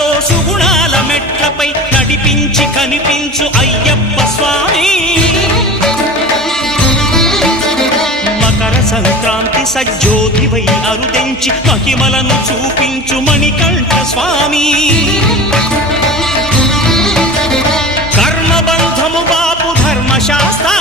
సుఖాలతో సుగుణాల మెట్లపై నడిపించి కనిపించు అయ్యప్ప స్వామి. మకర సంక్రాంతి సజ్జోతివై అరుదెంచి మహిమలను చూపించు మణికంఠ స్వామి. కర్మబంధము బాపు ధర్మశాస్త్ర